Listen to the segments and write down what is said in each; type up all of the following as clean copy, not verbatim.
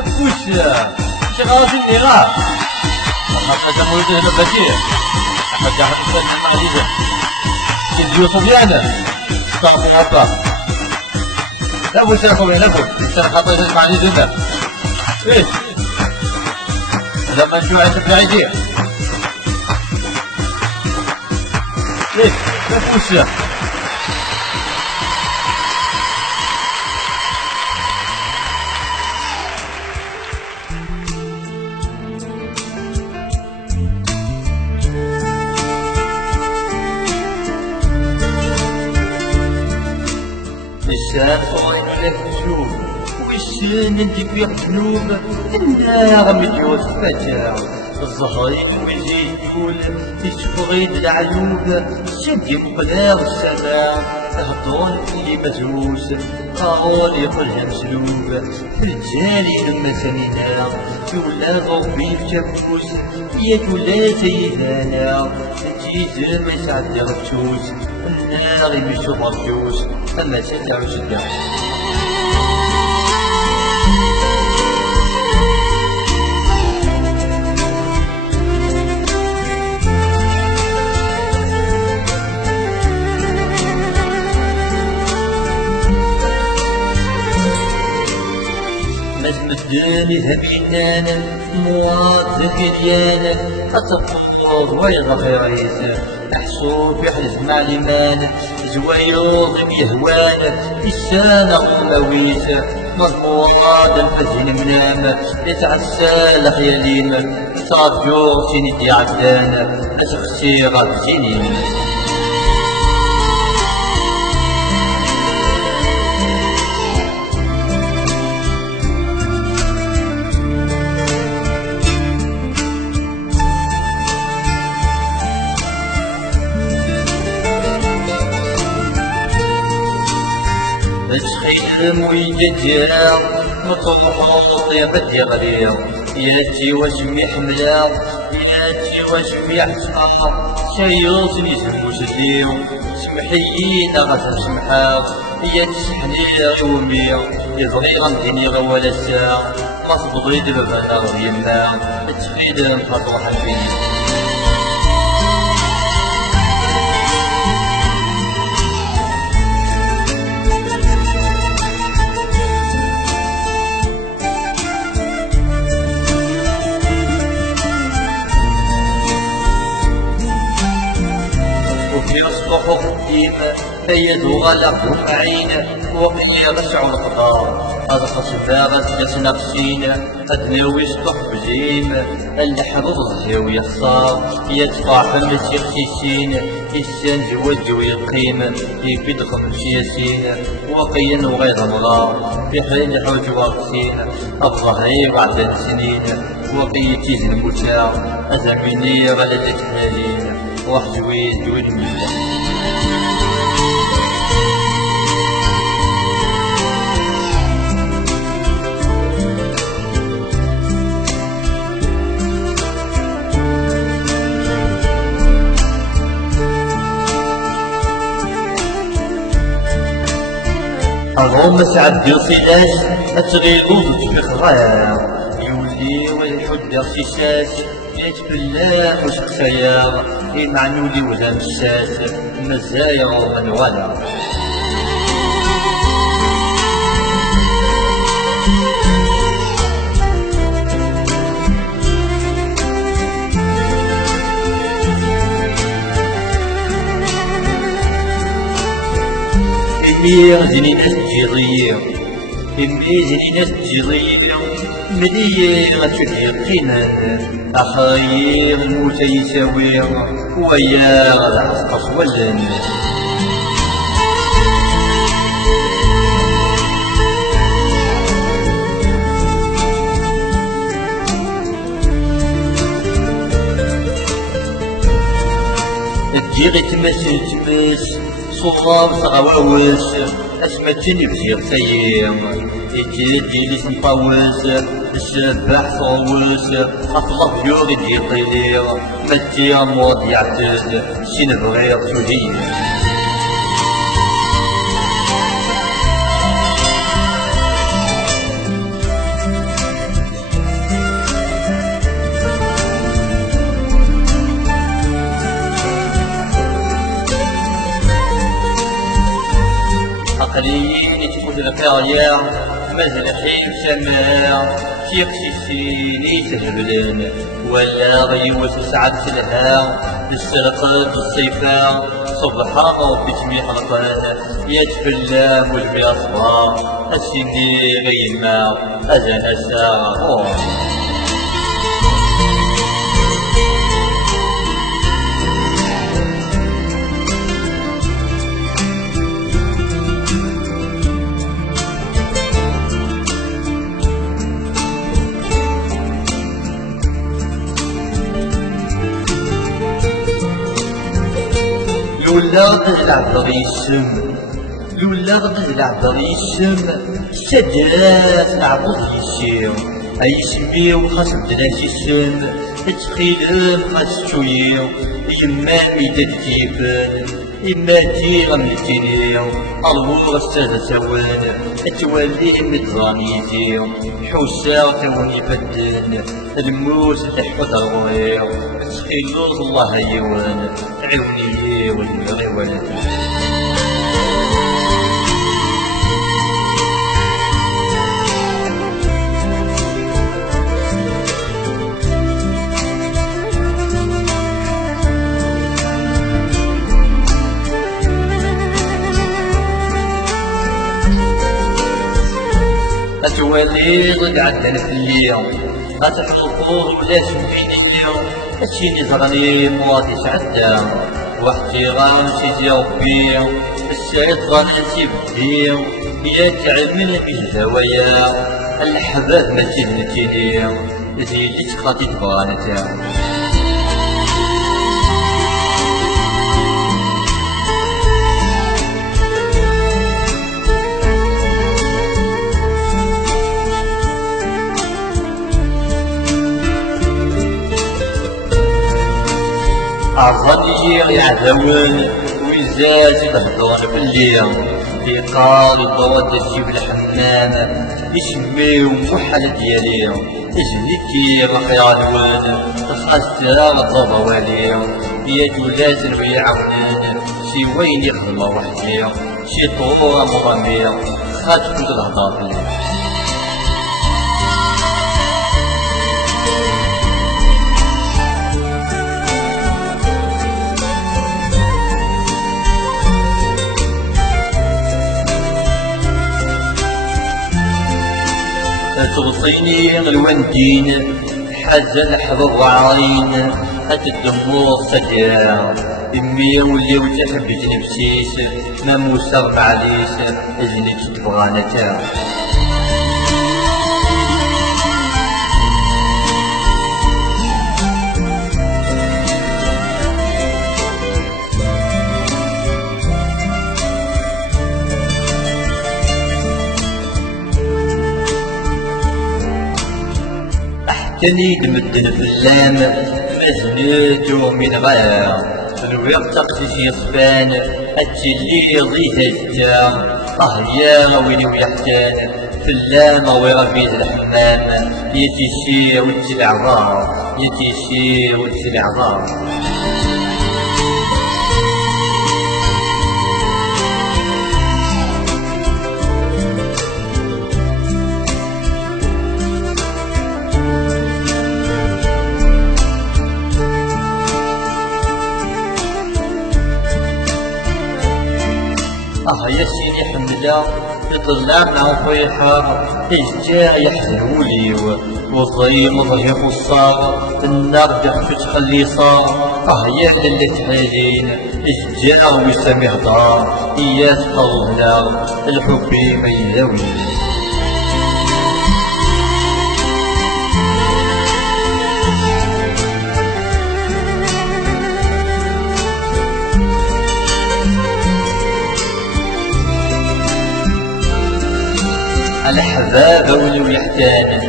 كوش شي غادي نيرا هذا موجود هنا بديع احمد جعفر الحسين مع عزيزه سيديو صبيانه صافي عطا لا بو سيركم لا بو سير خاطر مع عزيزه ايه هذا ما نشوف عيسى بعيديه ايه لا كوش شافوا لك الجنوب ويشن نديك ويا الجنوب النار مليون فتاة الزهرين ويجي يقول يشفغيد العيوب شد مقدار السماء هضون اللي مزوس قارون يقولها مسلوب رجالي لما سنينا يولا ضربي في كفوس يا ولا سيدانا الجيزر ما يسعد غتوس النار يمشو مرجوس أما ستعو شدة مدني ذهبينانا مواد ذكريانا أتفور ويغفر عيسى محسوب يحرز مع الإيمان زويوض بيهوانا السانة قمويسة مرموض الفزين منام يتعسى لخيالين صاد جور سيني عدانا أشخصي غاد سنين تخيم ويجدير مطلوط يا بدي غرير ياتي وشمي حملا ياتي وشمي عسقا شيوطني سموش الليو سمحيين غسر سمحا ياتي يومي يضغي غنديني غوال الساعة مصبغي دبابانا غيما تفيد نفرح الفيني يصبح قديما فيد غلق عينا وقيا رشع القطار أرخص فارس جسنا قسينا أدناو يصبح بزيما الحفظ الزهو يخسار يدفع حمس يخسيسينا السان جوج ويقيما يفيد خمس ياسينا وقيا وغير مغار في حين حوج وارسينا الظهري بعد سنين وقيا تيز المتاع أزعبيني غلدت مالينا وحجويد والميزة الغوم سعد يصيلاش أتغيبو تفخ غير يولي ويحد رشيشاش يتبلا وشق سيار المعنولي ولا مشاس مزايا ومن ولا زيني ناس تجيضير زيني ناس تجيضير ملي غتولي قينا أخاير الموت يساوير ويا العسقس ولن تجي تمس صغار صغاوس اسمتني بزيغ سيام يجي لي سنطاوس الشباح صوس اطلب يوري دي طيلير متي اموت يعتد سين بغير تولي كارير مازال حين سماء شيخ سيسين يتهبلن ولا غيوت سعد سلها السرقات السيفان صبحا ربي تميح القاد يتفلام والبيع صبا السني غيما أزل أسار لولا العبر يسم لولا العبر يسم سدات العبر يسير أي سميو خاص بدنا يسم تخيل خاص شويو يما ميدان كيفن إما تيغ من التنيو أربو غسالة سوان أتوالي متراني ديو حوسا توني بدن الموس تحفظ الغوير تخيل الله يوان عوني والمغي ولدي أتولي رقعتنا في اليوم أتحفظوه ولا سمعيني اليوم أتشيني زرني مواتي سعدا واحترام سيدي ربي السعيد غنسي بديو يا تعلمنا بالهوايا الحباب ما تهنتيني زيدي تخاطي تبغانتا عرضني يعذون ويزاز تهضر بالليل في قار الضوات الشيب الحمام يسميو محل ديالي اجنيكي الخيال واد تخسر الضوالي يدو لازم يعاونن شي وين يخدم وحدي شي طور مغامير خاطر كنت الهضر بالليل تغطيني الوندين حزن حضر وعرين أتدمور سجار إمي واللي وتحب نفسيس ما موسر معليس إذنك تبغانتا تاني دمدن في اللام مزنيتو من غير الوقت تقسي صفان التلي ضيت الجام يا ويلي ويحتان في اللام ويربيت الحمام يتيسير والتلعظام يتيسير والتلعظام يا سيدي حمدا يطلع معه فيحار إجا يحزن وليو وضيم ضيق الصار النار جحفت خلي صار يا اللي تحالين إجا ويسامي هضار إياس الله الحب ما يداوي الأحباب ولو يحتاج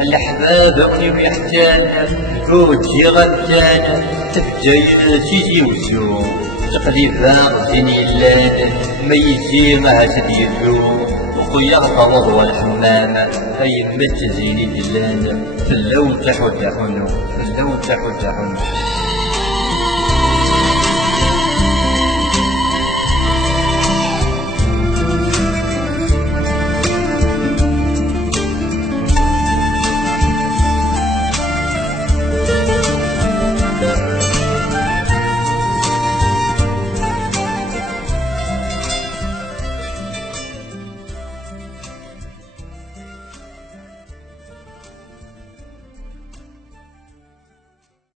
الأحباب ولو يحتاج فوتي غتان تفجير تيجي وزيو تقليبا زيني اللان ما يجي ما تديرو وقيا الطرد والحمام أي مت زيني دلان في اللوتح والتحنو في اللوتح والتحنو